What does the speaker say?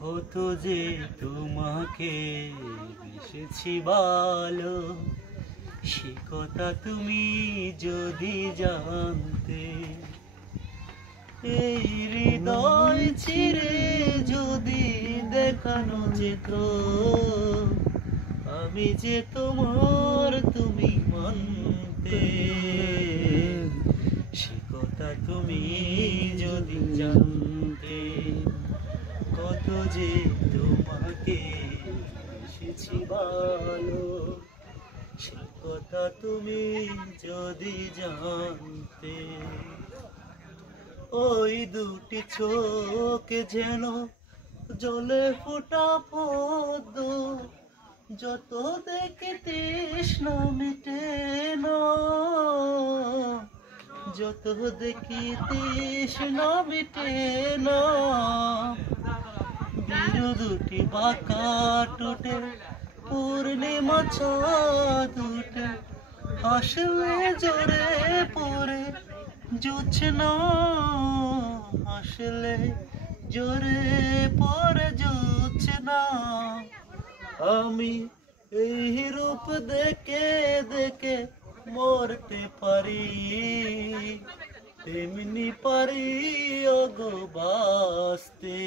কত যে তোমাকে বেসেছি ভালো, সে কথা তুমি যদি জানতে। এই হৃদয় চিরে যদি দেখানো যেত আমি যে তোমার, তুমি মানতে। সে কথা তুমি যদি জানতে, কত যে তোমাকে বেসেছি ভালো, সে কথা তুমি যদি জানতে। ওই দুটি চোখ যেন জলে ফোটা পদ্ম, যত দেখি তৃষ্ণা মিটে না, যত দেখি তৃষ্ণা মিটে না। বীর দুটি বাঁকা টুটে পূর্ণিমা চাঁদ উঠে, হাসলে জোরে পড়ে জোছনা, হাসলে জোরে পড়ে জোছনা। আমি এই রূপ দেখে দেখে মরতে পারি, তেমনি পারি ওগো বাঁচতে।